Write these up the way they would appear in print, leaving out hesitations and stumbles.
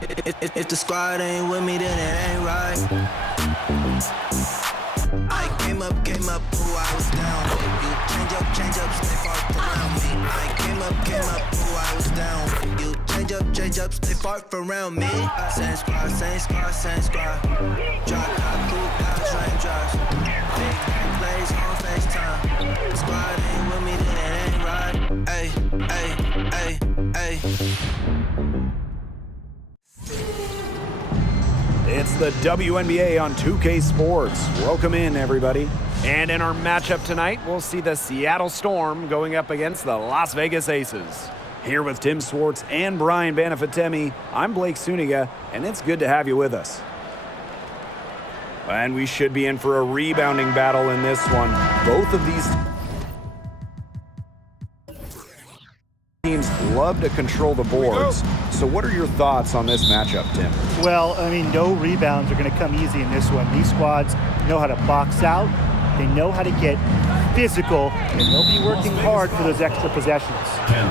If the squad ain't with me, then it ain't right. I came up, ooh, I was down. You change up, stay far around me. I came up, ooh, I was down. You change up, stay far around me. Same squad. Drop top, cool down, train drops. Big plays on FaceTime. Squad ain't with me, then it ain't right. Ay. It's the WNBA on 2K Sports. Welcome in, everybody. And in our matchup tonight, we'll see the Seattle Storm going up against the Las Vegas Aces. Here with Tim Swartz and Brian Banafitemi, I'm Blake Suniga, and it's good to have you with us. And we should be in for a rebounding battle in this one. Both of these teams love to control the boards. So what are your thoughts on this matchup, Tim? Well, I mean, no rebounds are going to come easy in this one. These squads know how to box out. They know how to get physical, and they'll be working hard for those extra possessions.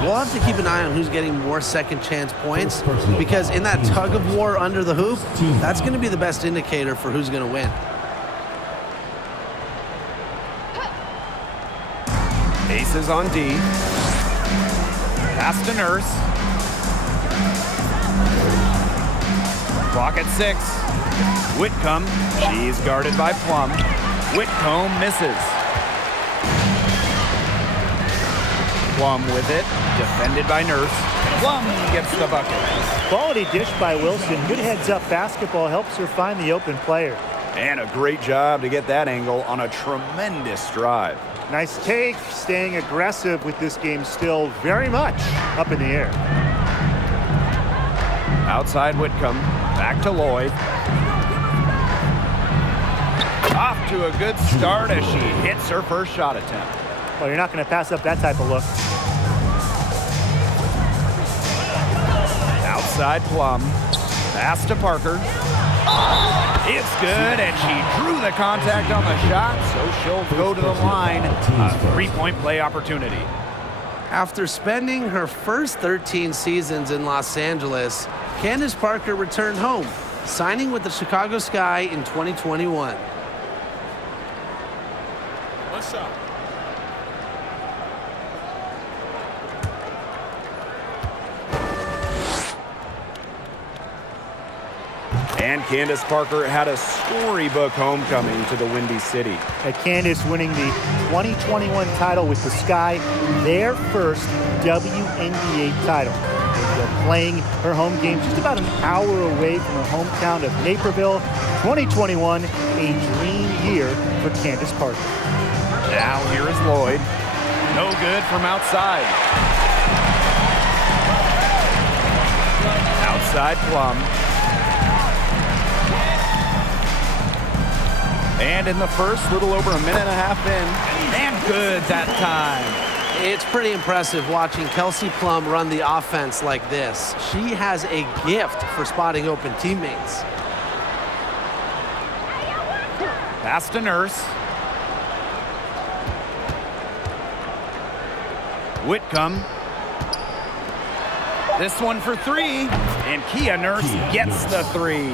We'll have to keep an eye on who's getting more second chance points, because in that tug of war under the hoop, that's going to be the best indicator for who's going to win. Aces on D. Pass to Nurse. Clock at 6. Whitcomb. She's guarded by Plum. Whitcomb misses. Plum with it. Defended by Nurse. Plum gets the bucket. Quality dish by Wilson. Good heads-up basketball helps her find the open player. And a great job to get that angle on a tremendous drive. Nice take, staying aggressive with this game still very much up in the air. Outside Whitcomb, back to Lloyd. Off to a good start as she hits her first shot attempt. Well, you're not going to pass up that type of look. Outside Plum, pass to Parker. It's good, and she drew the contact on the shot, so she'll go to the line. A three-point play opportunity. After spending her first 13 seasons in Los Angeles, Candace Parker returned home, signing with the Chicago Sky in 2021. What's up? And Candace Parker had a storybook homecoming to the Windy City. Candace winning the 2021 title with the Sky, their first WNBA title. They're playing her home game just about an hour away from her hometown of Naperville. 2021, a dream year for Candace Parker. Now here is Lloyd. No good from outside. Outside Plum. And in the first, little over a minute and a half in, and good that time. It's pretty impressive watching Kelsey Plum run the offense like this. She has a gift for spotting open teammates. Pass to Nurse. Whitcomb. This one for three, and Kia Nurse gets the three.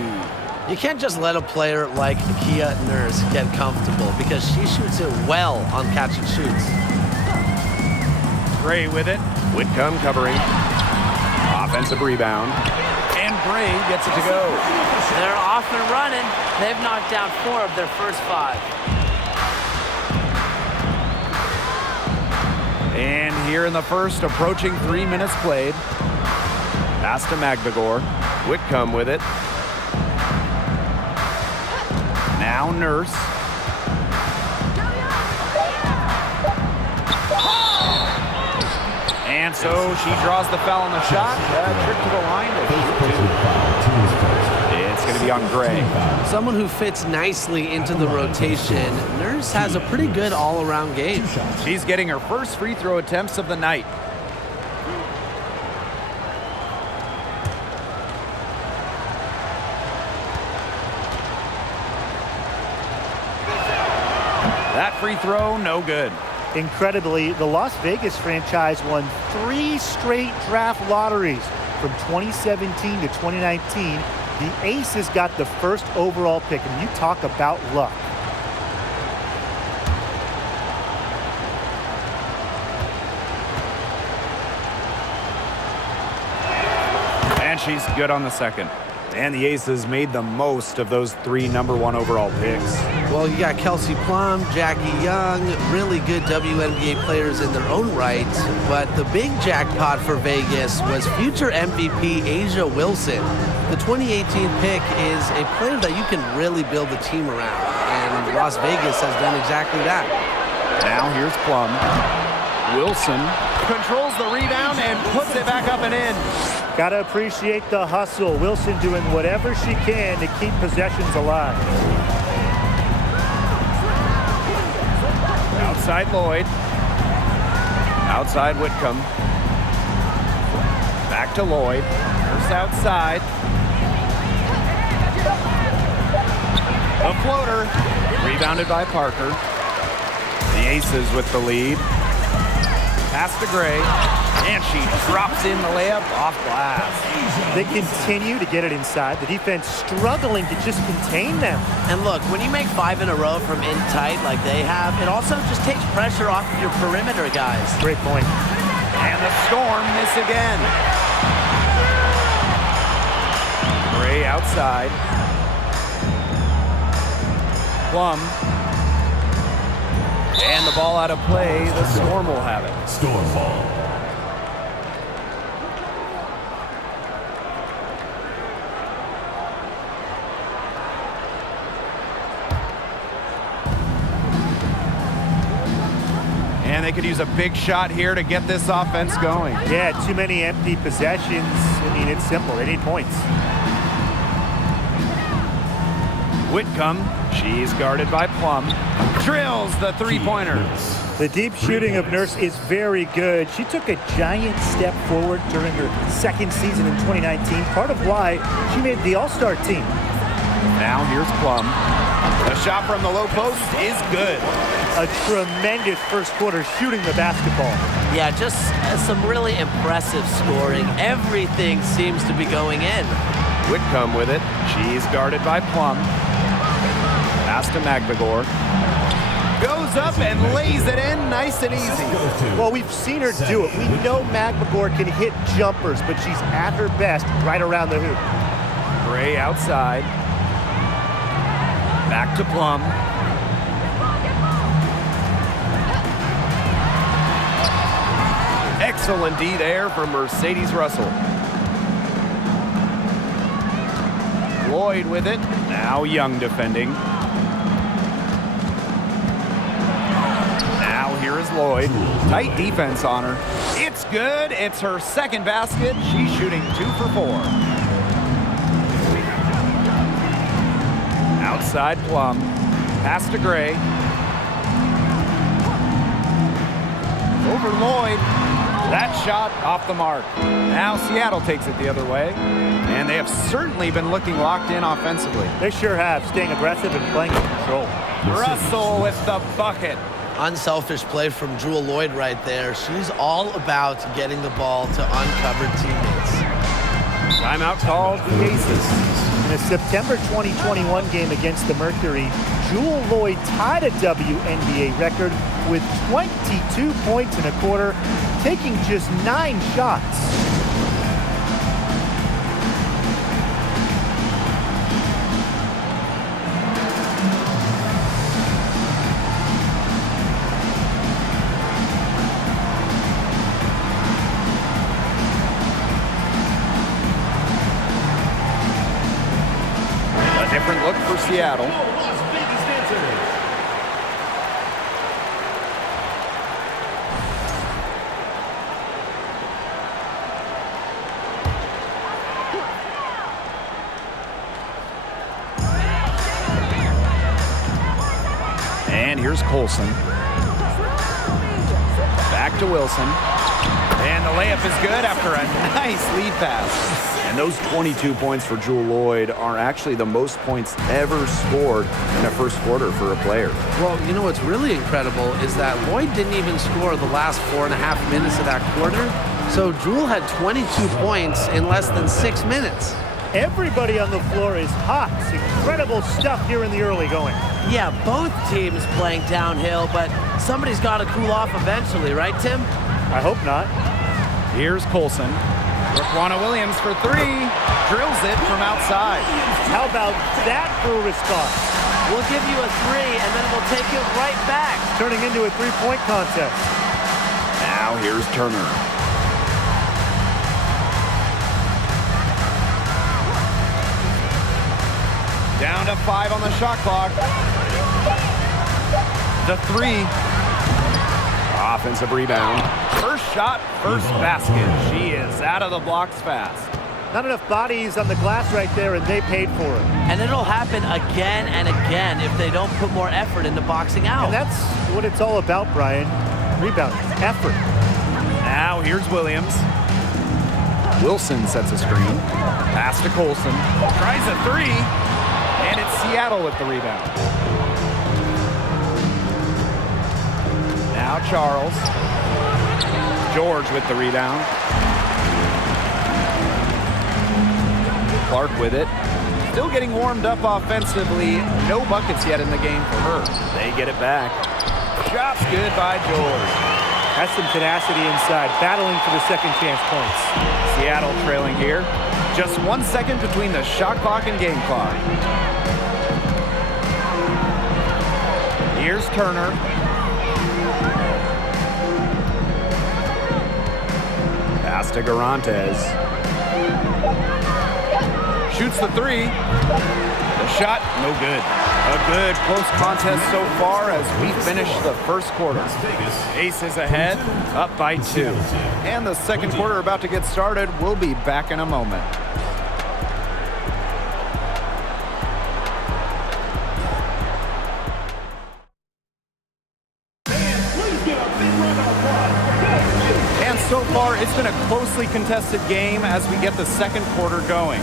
You can't just let a player like Kia Nurse get comfortable, because she shoots it well on catch and shoots. Bray with it. Whitcomb covering. Offensive rebound. And Bray gets it to go. They're off and running. They've knocked down 4 of their first 5. And here in the first, approaching 3 minutes played. Pass to Magdagor. Whitcomb with it. Now Nurse. And so she draws the foul on the shot. Trip to the line. It's going to be on Gray. Someone who fits nicely into the rotation. Nurse has a pretty good all-around game. She's getting her first free throw attempts of the night. That free throw, no good. Incredibly, the Las Vegas franchise won 3 straight draft lotteries. from 2017 to 2019, the Aces got the first overall pick. And you talk about luck. And she's good on the second. And the Aces made the most of those 3 #1 overall picks. Well, you got Kelsey Plum, Jackie Young, really good WNBA players in their own right. But the big jackpot for Vegas was future MVP Asia Wilson. The 2018 pick is a player that you can really build a team around. And Las Vegas has done exactly that. Now here's Plum. Wilson controls the rebound and puts it back up and in. Gotta appreciate the hustle. Wilson doing whatever she can to keep possessions alive. Outside Lloyd. Outside Whitcomb. Back to Lloyd. First outside. The floater. Rebounded by Parker. The Aces with the lead. Pass to Gray. And she drops in the layup off glass. They continue to get it inside. The defense struggling to just contain them. And look, when you make 5 in a row from in tight like they have, it also just takes pressure off of your perimeter guys. Great point. And the Storm miss again. Gray outside. Plum. And the ball out of play. The Storm will have it. Storm ball. And they could use a big shot here to get this offense going. Yeah, too many empty possessions. I mean, it's simple. They need points. Whitcomb, she's guarded by Plum. Drills the three-pointer. The deep shooting of Nurse is very good. She took a giant step forward during her second season in 2019, part of why she made the All-Star team. Now here's Plum. The shot from the low post is good. A tremendous first quarter shooting the basketball. Yeah, just some really impressive scoring. Everything seems to be going in. Whitcomb with it. She's guarded by Plum. Pass to Magbagor. Goes up and lays it in nice and easy. Well, we've seen her do it. We know Magbagor can hit jumpers, but she's at her best right around the hoop. Gray outside. Back to Plum. Excellent D there from Mercedes Russell. Lloyd with it. Now Young defending. Now here is Lloyd. Tight defense on her. It's good. It's her second basket. She's shooting 2 for 4. Outside Plum. Pass to Gray. Over Lloyd. That shot off the mark. Now Seattle takes it the other way. And they have certainly been looking locked in offensively. They sure have, staying aggressive and playing in control. Russell with the bucket. Unselfish play from Jewel Lloyd right there. She's all about getting the ball to uncovered teammates. Timeout called for the Aces. In a September 2021 game against the Mercury, Jewel Lloyd tied a WNBA record with 22 points in a quarter, taking just 9 shots. A different look for Seattle. And here's Colson. Back to Wilson. And the layup is good after a nice lead pass. And those 22 points for Jewel Lloyd are actually the most points ever scored in a first quarter for a player. Well, you know what's really incredible is that Lloyd didn't even score the last 4.5 minutes of that quarter. So Drew had 22 points in less than 6 minutes. Everybody on the floor is hot. It's incredible stuff here in the early going. Yeah, both teams playing downhill, but somebody's got to cool off eventually, right, Tim? I hope not. Here's Colson. Raquana Williams for three. Drills it from outside. How about that for a response? We'll give you a three, and then we'll take it right back. Turning into a three-point contest. Now here's Turner. Down to 5 on the shot clock. The three. Offensive rebound. First shot, first basket. She is out of the blocks fast. Not enough bodies on the glass right there, and they paid for it. And it'll happen again and again if they don't put more effort into boxing out. And that's what it's all about, Brian. Rebound, effort. Now here's Williams. Wilson sets a screen. Pass to Colson. Tries a three. And it's Seattle with the rebound. Now Charles. George with the rebound. Clark with it. Still getting warmed up offensively. No buckets yet in the game for her. They get it back. Shot's good by George. Has some tenacity inside, battling for the second chance points. Seattle trailing here. Just 1 second between the shot clock and game clock. Here's Turner. Pass to Garantes. Shoots the three. The shot, no good. A good close contest so far as we finish the first quarter. Aces ahead, up by 2. And the second quarter about to get started. We'll be back in a moment. And so far, it's been a closely contested game as we get the second quarter going.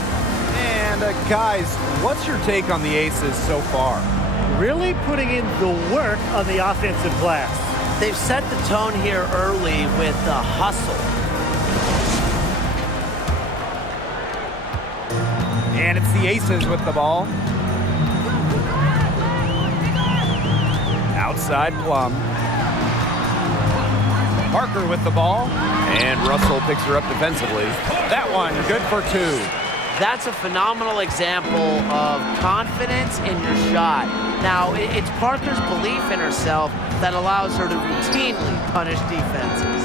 And guys, what's your take on the Aces so far? Really putting in the work on the offensive glass. They've set the tone here early with the hustle. And it's the Aces with the ball. Outside Plum. Parker with the ball. And Russell picks her up defensively. That one, good for 2. That's a phenomenal example of confidence in your shot. Now, it's Parker's belief in herself that allows her to routinely punish defenses.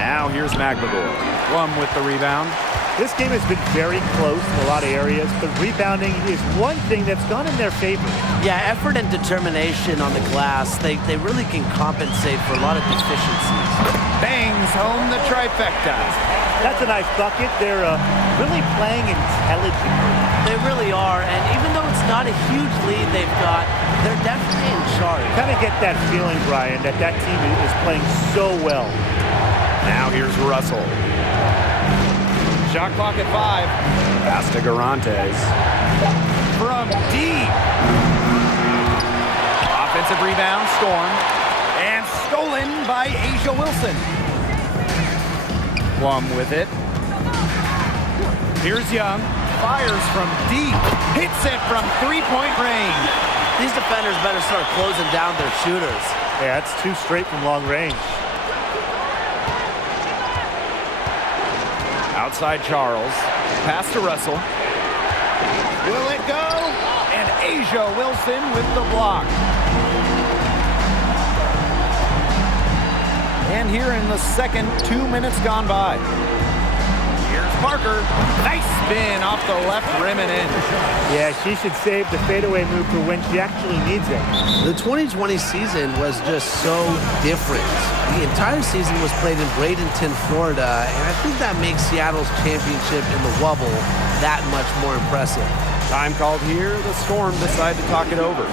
Now here's McBagor. Plum with the rebound. This game has been very close in a lot of areas, but rebounding is one thing that's gone in their favor. Yeah, effort and determination on the glass, they really can compensate for a lot of deficiencies. Bangs home the trifecta. That's a nice bucket. They're really playing intelligently. They really are, and even though it's not a huge lead they've got, they're definitely in charge. Kind of get that feeling, Brian, that team is playing so well. Now here's Russell. Shot clock at 5. Pass to Garantes. From deep. Offensive rebound, Storm. And stolen by Asia Wilson. Plum with it. Here's Young. Fires from deep. Hits it from three-point range. These defenders better start closing down their shooters. Yeah, that's 2 straight from long range. Outside Charles. Pass to Russell. Will it go? And Asia Wilson with the block. And here in the second, 2 minutes gone by. Here's Parker. Nice spin off the left rim and in. Yeah, she should save the fadeaway move for when she actually needs it. The 2020 season was just so different. The entire season was played in Bradenton, Florida, and I think that makes Seattle's championship in the Wubble that much more impressive. Time called here. The Storm decide to talk it over.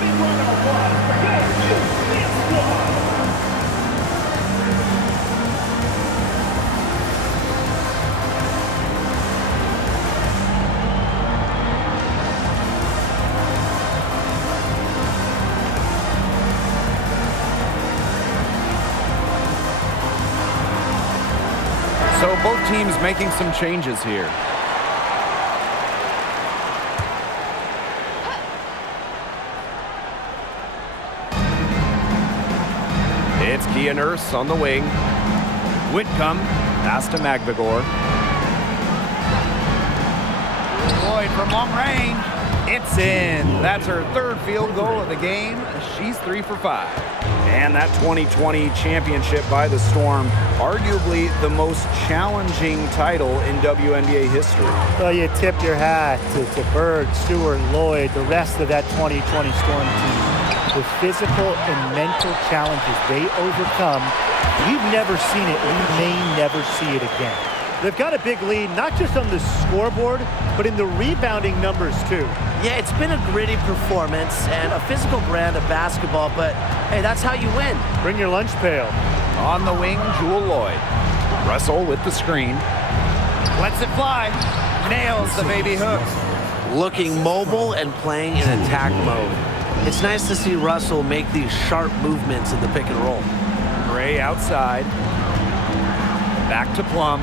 So Both teams making some changes here. It's Kia Nurse on the wing. Whitcomb, pass to McVigor. Lloyd from long range. It's in. That's her third field goal of the game. She's 3 for 5. And that 2020 championship by the Storm, arguably the most challenging title in WNBA history. Well, you tip your hat to Bird, Stewart, Lloyd, the rest of that 2020 Storm team. The physical and mental challenges they overcome, we've never seen it. We may never see it again. They've got a big lead, not just on the scoreboard, but in the rebounding numbers, too. Yeah, it's been a gritty performance and a physical brand of basketball, but hey, that's how you win. Bring your lunch pail. On the wing, Jewel Lloyd. Russell with the screen. Lets it fly. Nails the baby hook. Looking mobile and playing in attack mode. It's nice to see Russell make these sharp movements in the pick and roll. Gray outside. Back to Plum.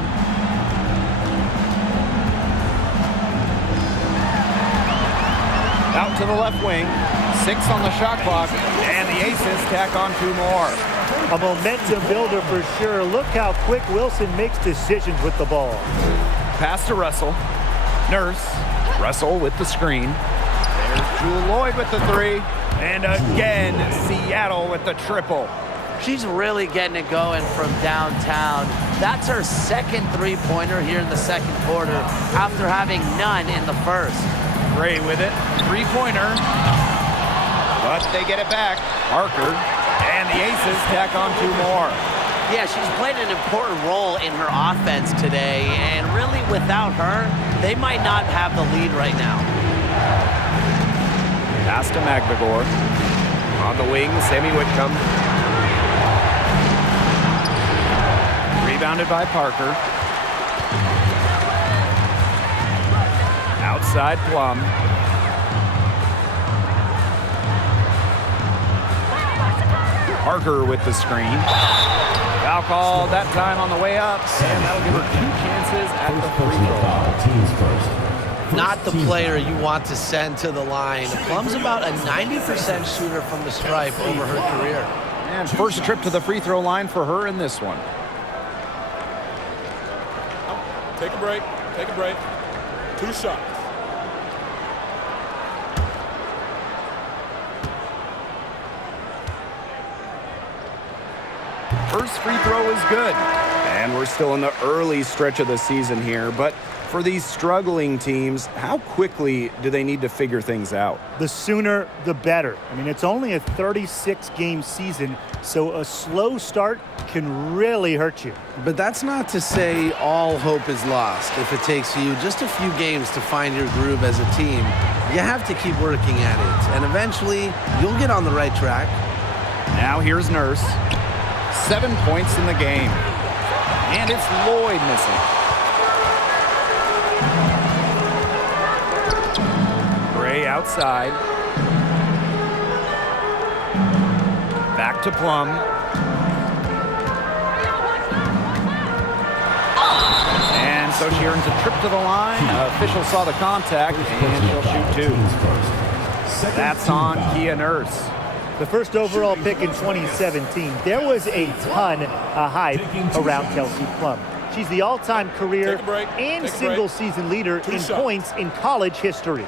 Out to the left wing. 6 on the shot clock. And the Aces tack on 2 more. A momentum builder for sure. Look how quick Wilson makes decisions with the ball. Pass to Russell. Nurse. Russell with the screen. There's Jewel Lloyd with the 3. And again, Seattle with the triple. She's really getting it going from downtown. That's her second three-pointer here in the second quarter after having none in the first. Gray with it. 3-pointer. But they get it back. Parker. And the Aces tack on 2 more. Yeah, she's played an important role in her offense today, and really without her, they might not have the lead right now. Pass to McVigor. On the wing, Sammy Whitcomb. Rebounded by Parker. Outside Plum. Parker with the screen. Foul call that time on the way up, and that'll give her 2 chances at the free throw. Not the player you want to send to the line. Plum's about a 90% shooter from the stripe over her career. And first trip to the free throw line for her in this one. Take a break. Take a break. 2 shots. First free throw is good. And we're still in the early stretch of the season here, but for these struggling teams, how quickly do they need to figure things out? The sooner, the better. I mean, it's only a 36-game season, so a slow start can really hurt you. But that's not to say all hope is lost. If it takes you just a few games to find your groove as a team, you have to keep working at it, and eventually you'll get on the right track. Now here's Nurse. 7 points in the game. And it's Lloyd missing. Gray outside. Back to Plum. And so she earns a trip to the line. Official saw the contact, and she'll shoot 2. That's on Kia Nurse. The first overall pick in 2017, there was a ton of hype around Kelsey Plum. She's the all-time career and single-season leader in points in college history.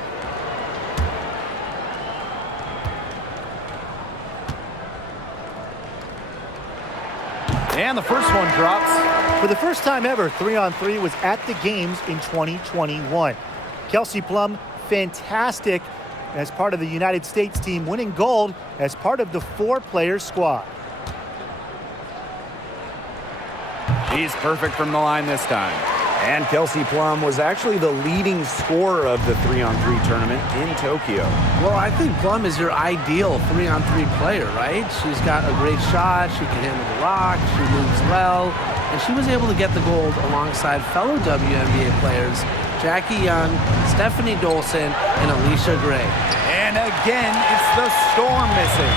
And the first one drops. For the first time ever, 3-on-3 was at the games in 2021. Kelsey Plum, fantastic as part of the United States team, winning gold as part of the 4-player squad. He's perfect from the line this time. And Kelsey Plum was actually the leading scorer of the 3-on-3 tournament in Tokyo. Well, I think Plum is your ideal 3-on-3 player, right? She's got a great shot, she can handle the rock, she moves well, and she was able to get the gold alongside fellow WNBA players Jackie Young, Stephanie Dolson, and Alicia Gray. And again, it's the Storm missing.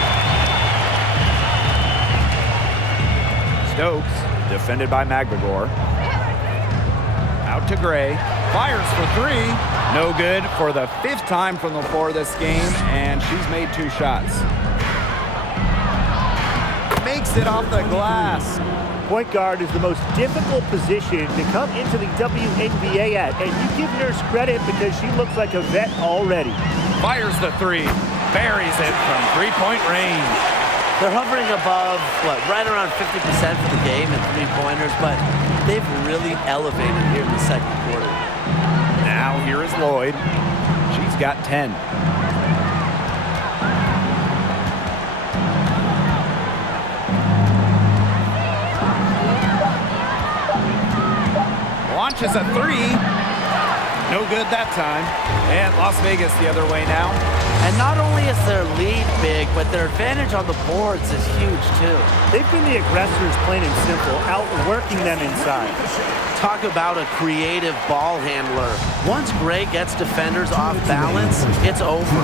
Stokes, defended by McVigor. Out to Gray. Fires for three. No good for the 5th time from the floor this game, and she's made 2 shots. Makes it off the glass. Point guard is the most difficult position to come into the WNBA at, and you give Nurse credit because she looks like a vet already. Fires the three, buries it from 3-point range. They're hovering above, right around 50% for the game in three-pointers, but they've really elevated here in the second quarter. Now here is Lloyd. She's got 10. Launches a three. No good that time. And Las Vegas the other way now. And not only is their lead big, but their advantage on the boards is huge too. They've been the aggressors, plain and simple, outworking them inside. Talk about a creative ball handler. Once Gray gets defenders off balance, it's over.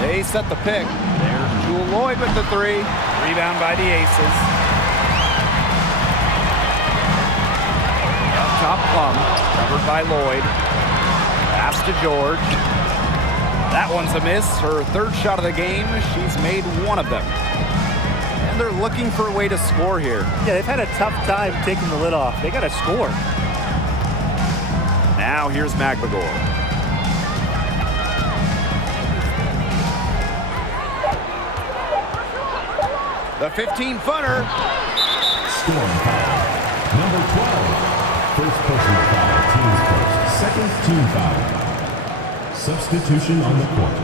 They set the pick. There's Jewel Lloyd with the three. Rebound by the Aces. Up top, Plum. Covered by Lloyd. Pass to George. That one's a miss. Her 3rd shot of the game. She's made 1 of them. And they're looking for a way to score here. Yeah, they've had a tough time taking the lid off. They got to score. Now here's McBagor. The 15-footer. Storm foul. Number 12. First personal foul. Team's first. Second team foul. Substitution on the court.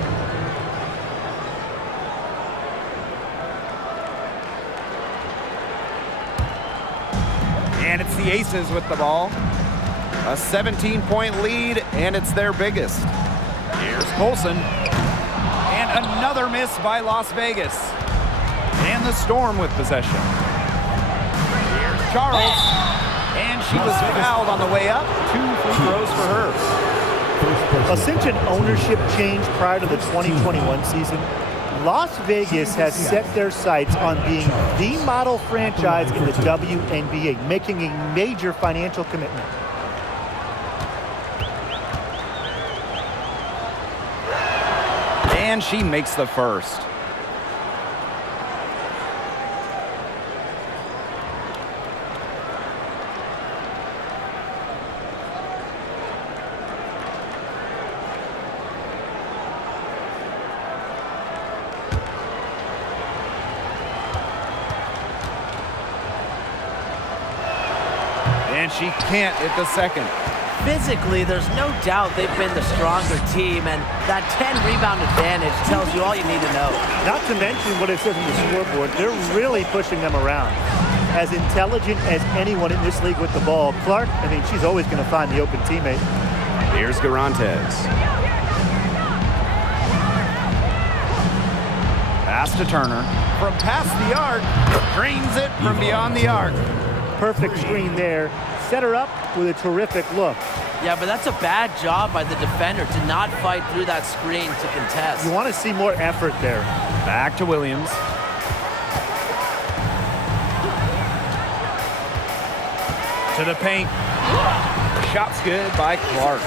And it's the Aces with the ball. A 17-point lead, and it's their biggest. Here's Colson. And another miss by Las Vegas. And the Storm with possession. Here's Charles. And she was fouled on the way up. 2 free throws for her. Well, since an ownership change prior to the 2021 season, Las Vegas has set their sights on being the model franchise in the WNBA, making a major financial commitment. And she makes the first. And she can't hit the second. Physically, there's no doubt they've been the stronger team, and that 10-rebound advantage tells you all you need to know. Not to mention what it says on the scoreboard, they're really pushing them around. As intelligent as anyone in this league with the ball, Clark, I mean, she's always going to find the open teammate. Here's Garantes. Pass to Turner. From past the arc, drains it from beyond the arc. Perfect screen there. Set her up with a terrific look. Yeah, but that's a bad job by the defender to not fight through that screen to contest. You want to see more effort there. Back to Williams. To the paint. Shot's good by Clark.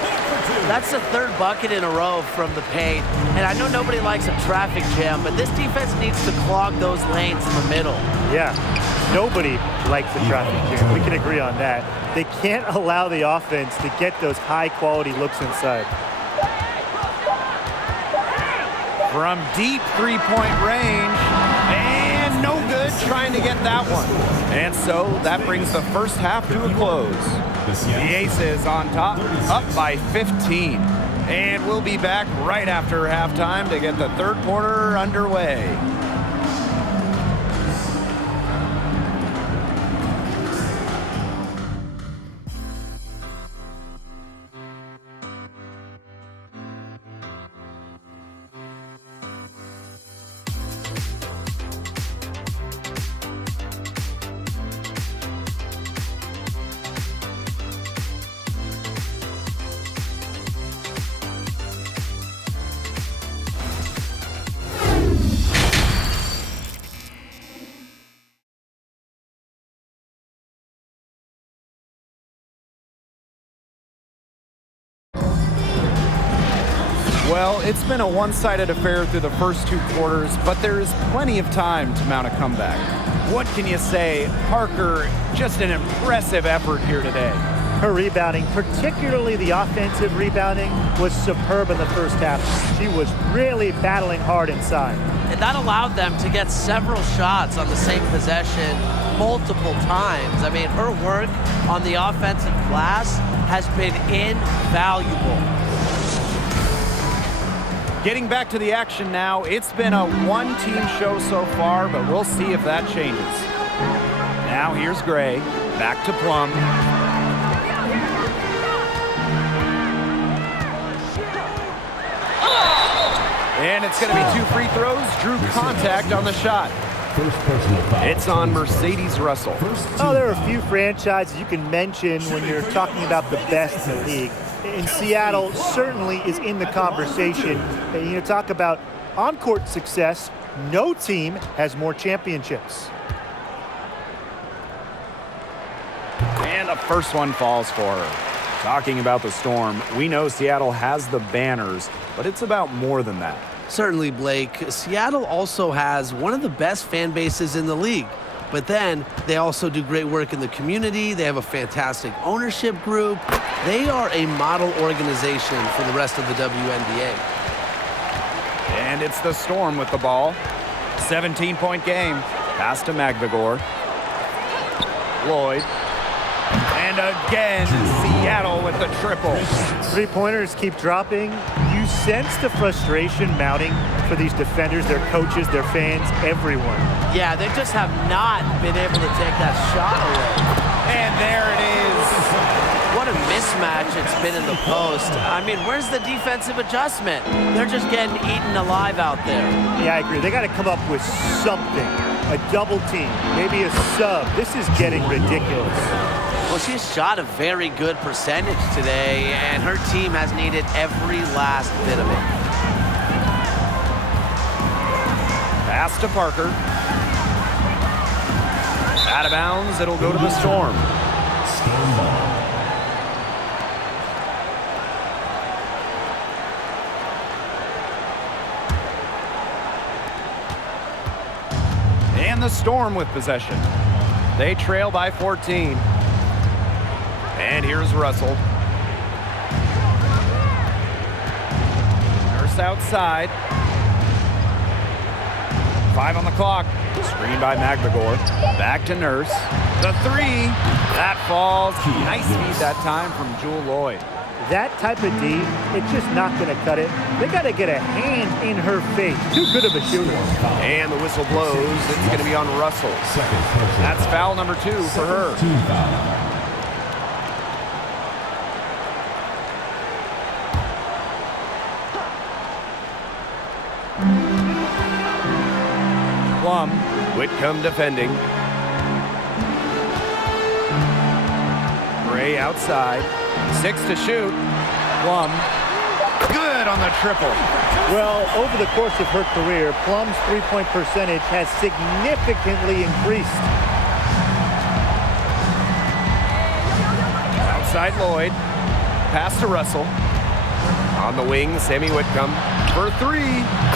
That's the 3rd bucket in a row from the paint. And I know nobody likes a traffic jam, but this defense needs to clog those lanes in the middle. Yeah, nobody likes the traffic jam. We can agree on that. They can't allow the offense to get those high-quality looks inside. From deep 3-point range, and no good trying to get that one. And so that brings the first half to a close. The Aces on top, up by 15. And we'll be back right after halftime to get the 3rd quarter underway. Well, it's been a one-sided affair through the first 2 quarters, but there is plenty of time to mount a comeback. What can you say? Parker, just an impressive effort here today. Her rebounding, particularly the offensive rebounding, was superb in the first half. She was really battling hard inside. And that allowed them to get several shots on the same possession multiple times. I mean, her work on the offensive glass has been invaluable. Getting back to the action now, it's been a one-team show so far, but we'll see if that changes. Now here's Gray, back to Plum. And it's going to be 2 free throws. Drew contact on the shot. First personal foul. It's on Mercedes Russell. Oh, there are a few franchises you can mention when you're talking about the best in the league. And Seattle certainly is in the conversation. You talk about on-court success, no team has more championships. And the first one falls for her. Talking about the Storm, we know Seattle has the banners, but it's about more than that. Certainly, Blake. Seattle also has one of the best fan bases in the league. But then they also do great work in the community. They have a fantastic ownership group. They are a model organization for the rest of the WNBA. And it's the Storm with the ball. 17-point game. Pass to Magvigor. Lloyd. And again, Seattle with the triple. 3-pointers keep dropping. You sense the frustration mounting for these defenders, their coaches, their fans, everyone. Yeah, they just have not been able to take that shot away. And there it is. What a mismatch it's been in the post. I mean, where's the defensive adjustment? They're just getting eaten alive out there. Yeah, I agree. They got to come up with something. A double team, maybe a sub. This is getting ridiculous. Well, she's shot a very good percentage today, and her team has needed every last bit of it. Pass to Parker. Out of bounds, it'll go to the Storm. And the Storm with possession. They trail by 14. And here's Russell. Nurse outside. 5 on the clock. Screen by Magvigor. Back to Nurse. The 3. That falls. Nice feed that time from Jewel Lloyd. That type of D, it's just not going to cut it. They got to get a hand in her face. Too good of a shooter. And the whistle blows. It's going to be on Russell. That's foul number 2 for her. Plum, Whitcomb defending. Gray outside. 6 to shoot. Plum, good on the triple. Well, over the course of her career, Plum's three-point percentage has significantly increased. Outside Lloyd. Pass to Russell. On the wing, Sammy Whitcomb for 3.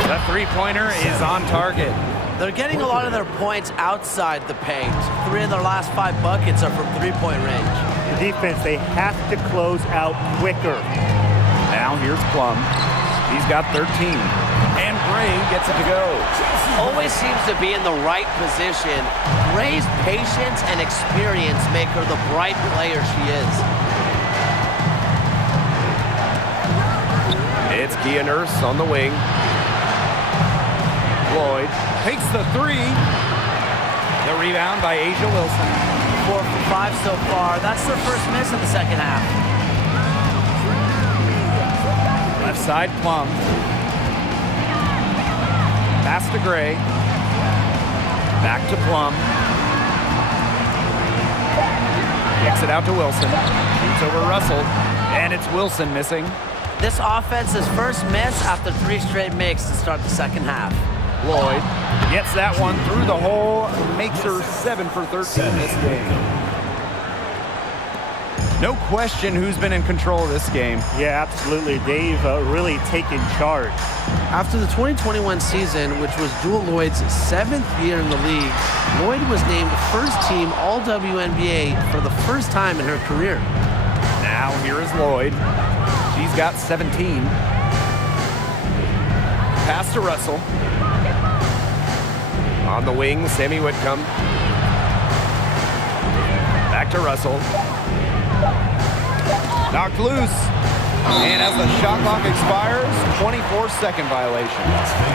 The three-pointer is on target. They're getting a lot of their points outside the paint. 3 of their last 5 buckets are from three-point range. The defense, they have to close out quicker. Now here's Plum. He's got 13. And Gray gets it to go. Always seems to be in the right position. Gray's patience and experience make her the bright player she is. It's Kia Nurse on the wing. Lloyd takes the 3. The rebound by Asia Wilson. 4 for 5 so far. That's their first miss in the second half. Left side, Plum. Pass to Gray. Back to Plum. Kicks it out to Wilson. Shoots over Russell. And it's Wilson missing. This offense's first miss after 3 straight makes to start the second half. Lloyd gets that one through the hole, makes her 7 for 13 this game. No question who's been in control of this game. Yeah, absolutely. They've really taken charge. After the 2021 season, which was Jewel Lloyd's 7th year in the league, Lloyd was named first team All-WNBA for the first time in her career. Now here is Lloyd. She's got 17. Pass to Russell. On the wing, Sammy Whitcomb. Back to Russell. Knocked loose. And as the shot clock expires, 24-second violation.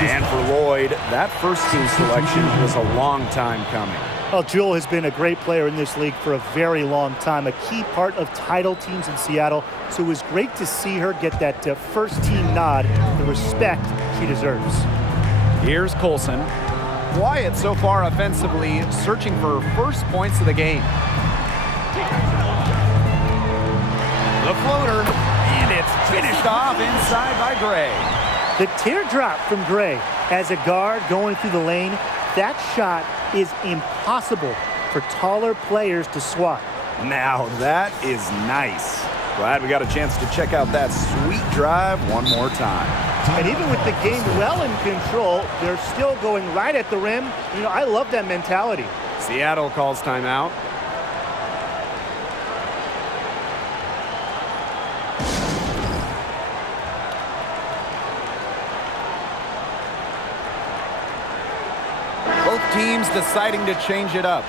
And for Lloyd, that first team selection was a long time coming. Well, Jewel has been a great player in this league for a very long time, a key part of title teams in Seattle. So it was great to see her get that first team nod, the respect she deserves. Here's Colson. Quiet so far offensively, searching for first points of the game. The floater, and it's finished off inside by Gray. The teardrop from Gray as a guard going through the lane. That shot is impossible for taller players to swat. Now that is nice. Glad we got a chance to check out that sweet drive one more time. And even with the game well in control, they're still going right at the rim. You know, I love that mentality. Seattle calls timeout. Both teams deciding to change it up.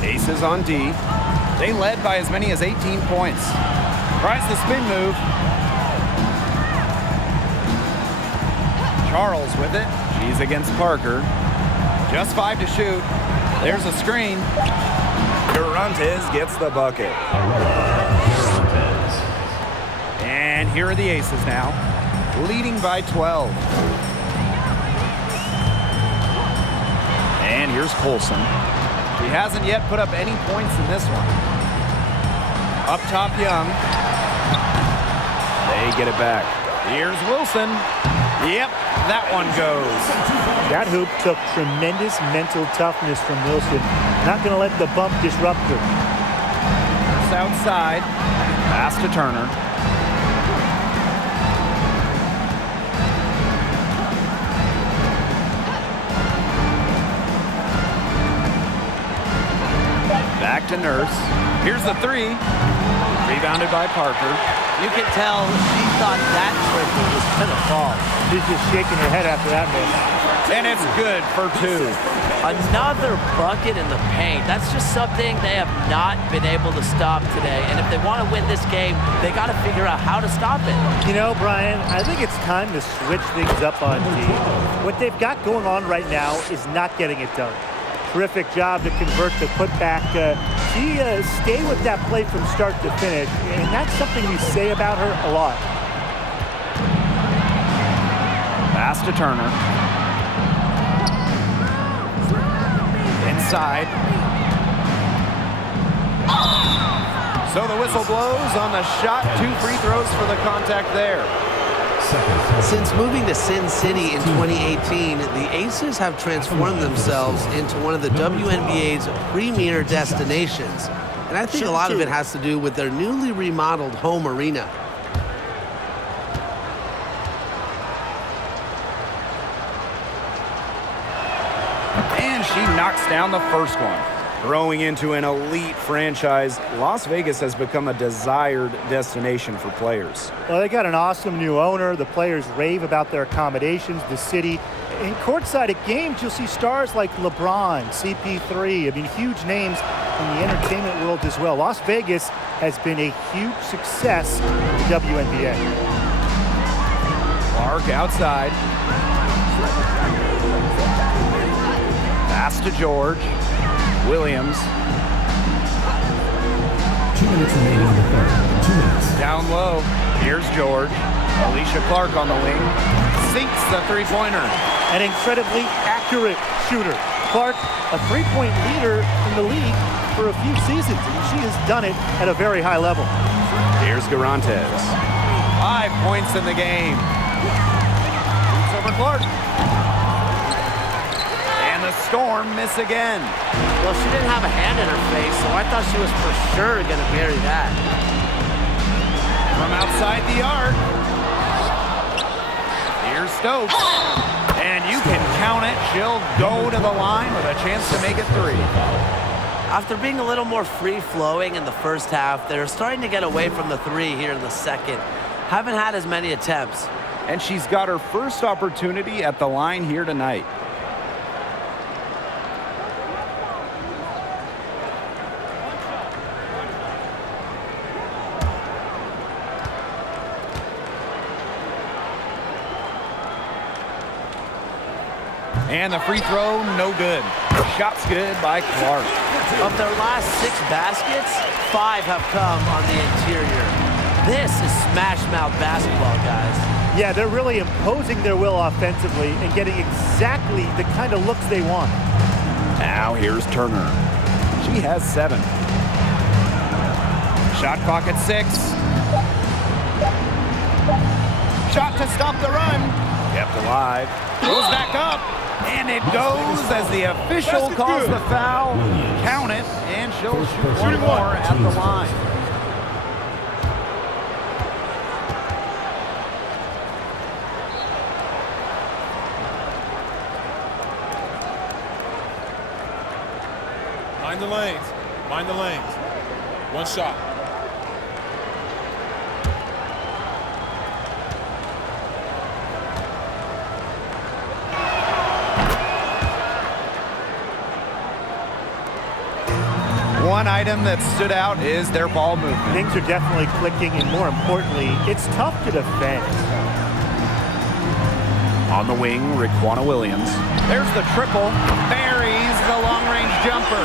Aces on D. They led by as many as 18 points. Tries the spin move. Charles with it. She's against Parker. Just 5 to shoot. There's a screen. Durantes gets the bucket. And here are the Aces now, leading by 12. And here's Colson. He hasn't yet put up any points in this one. Up top, Young. They get it back. Here's Wilson. Yep, that one goes. That hoop took tremendous mental toughness from Wilson. Not going to let the bump disrupt her. It's outside. Pass to Turner. Back to Nurse. Here's the three. Rebounded by Parker. You can tell she thought that triple was going to fall. She's just shaking her head after that miss. And it's good for 2. Another bucket in the paint. That's just something they have not been able to stop today. And if they want to win this game, they got to figure out how to stop it. You know, Brian, I think it's time to switch things up on D. What they've got going on right now is not getting it done. Terrific job to convert the putback. She stayed with that play from start to finish, and that's something we say about her a lot. Pass to Turner. Inside. So the whistle blows on the shot. 2 free throws for the contact there. Since moving to Sin City in 2018, the Aces have transformed themselves into one of the WNBA's premier destinations. And I think a lot of it has to do with their newly remodeled home arena. And she knocks down the first one. Growing into an elite franchise, Las Vegas has become a desired destination for players. Well, they got an awesome new owner. The players rave about their accommodations, the city. In courtside at games, you'll see stars like LeBron, CP3. I mean, huge names in the entertainment world as well. Las Vegas has been a huge success in the WNBA. Clark outside. Pass to George. Williams. 2 minutes remaining in the third. 2 minutes. Down low. Here's George. Alicia Clark on the wing. Sinks the three-pointer. An incredibly accurate shooter. Clark, a three-point leader in the league for a few seasons, and she has done it at a very high level. Here's Garantes. 5 points in the game. Shoots over Clark. And the Storm miss again. Well, she didn't have a hand in her face, so I thought she was for sure going to bury that. From outside the arc. Here's Stokes. And you can count it. She'll go to the line with a chance to make it 3. After being a little more free-flowing in the first half, they're starting to get away from the 3 here in the second. Haven't had as many attempts. And she's got her first opportunity at the line here tonight. And the free throw, no good. Shot's good by Clark. Of their last 6 baskets, 5 have come on the interior. This is smash-mouth basketball, guys. Yeah, they're really imposing their will offensively and getting exactly the kind of looks they want. Now here's Turner. She has 7. Shot clock at 6. Shot to stop the run. Kept alive. Goes back up. And it goes as the official calls the foul. Count it, and she'll shoot 1 more at the line. Mind the lanes. Mind the lanes. 1 shot. One item that stood out is their ball movement. Things are definitely clicking, and more importantly, it's tough to defend. On the wing, Raquana Williams. There's the triple. Buries the long-range jumper.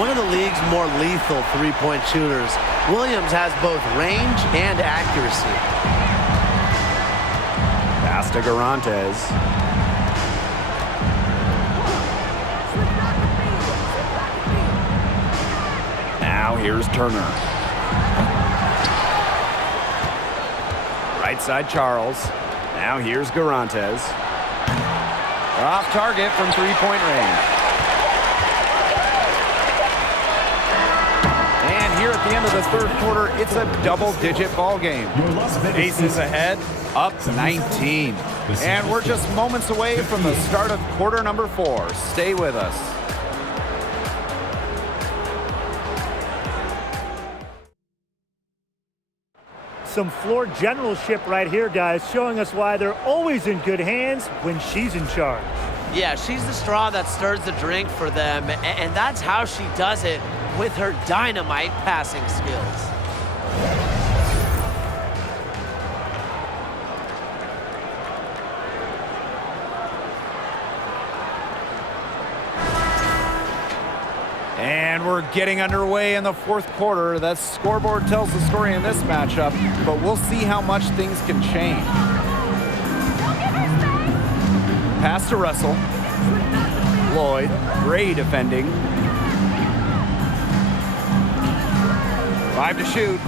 One of the league's more lethal three-point shooters, Williams has both range and accuracy. Pass to Garantes. Now here's Turner. Right side Charles. Now here's Garantes. Off target from 3-point range. And here at the end of the 3rd quarter, it's a double-digit ball game. Aces ahead, up 19. And we're just moments away from the start of quarter number 4. Stay with us. Some floor generalship right here, guys, showing us why they're always in good hands when she's in charge. Yeah, she's the straw that stirs the drink for them, and that's how she does it with her dynamite passing skills. And we're getting underway in the 4th quarter. The scoreboard tells the story in this matchup, but we'll see how much things can change. Pass to Russell. Lloyd, Gray defending. 5 to shoot.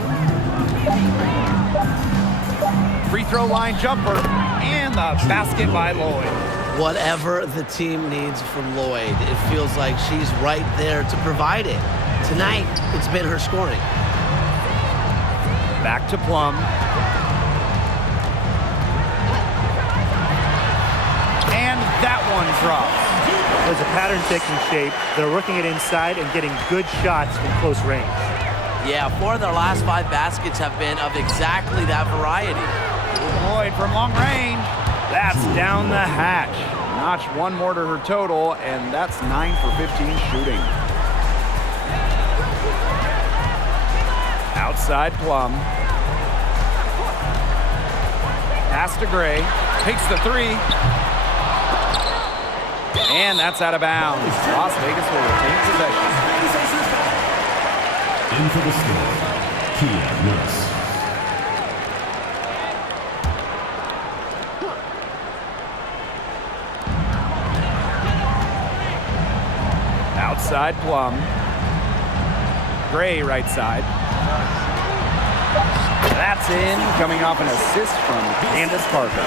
Free throw line jumper, and the basket by Lloyd. Whatever the team needs from Lloyd, it feels like she's right there to provide it. Tonight, it's been her scoring. Back to Plum. And that one drops. There's a pattern taking shape. They're working it inside and getting good shots from close range. Yeah, 4 of their last 5 baskets have been of exactly that variety. Lloyd from long range. That's down the hatch. Notch 1 more to her total, and that's 9 for 15 shooting. Outside Plum. Pass to Gray. Takes the 3. And that's out of bounds. Las Vegas will retain possession. In for the score, Kia Lewis. Outside Plum. Gray right side. That's in, coming off an assist from Candace Parker.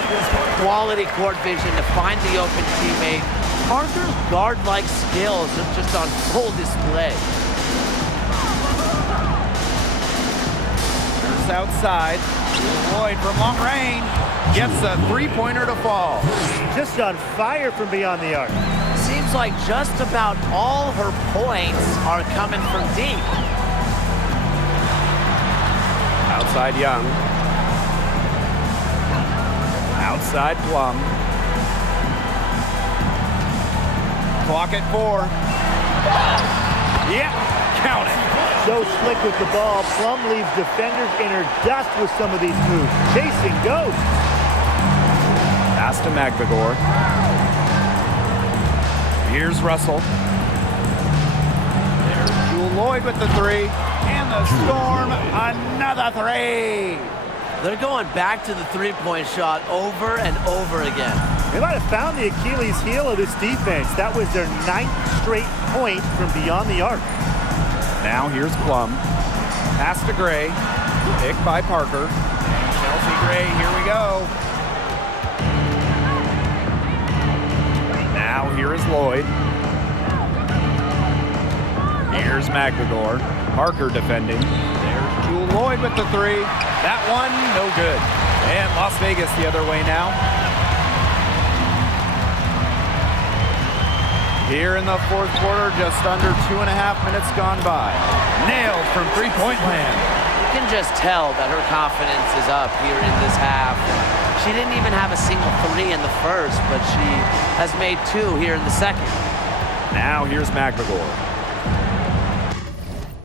Quality court vision to find the open teammate. Parker's guard-like skills are just on full display. There's outside. Lloyd from long range gets a three-pointer to fall. Just on fire from beyond the arc. Seems like just about all her points are coming from deep. Outside Young. Outside Plum. Clock at 4. Yeah, count it. So slick with the ball. Plum leaves defenders in her dust with some of these moves. Chasing goes. Pass to McVigor. Here's Russell. There's Jewel Lloyd with the 3. And the Storm, another 3. They're going back to the three-point shot over and over again. They might have found the Achilles heel of this defense. That was their 9th straight point from beyond the arc. Now here's Plum. Pass to Gray. Picked by Parker. And Chelsea Gray, here we go. Now here is Lloyd. Here's McVigor. Parker defending. There's Jewel Lloyd with the 3. That one, no good. And Las Vegas the other way now. Here in the fourth quarter, just under 2.5 minutes gone by. Nailed from three-point land. You can just tell that her confidence is up here in this half. She didn't even have a single 3 in the first, but she has made 2 here in the second. Now here's McVigor.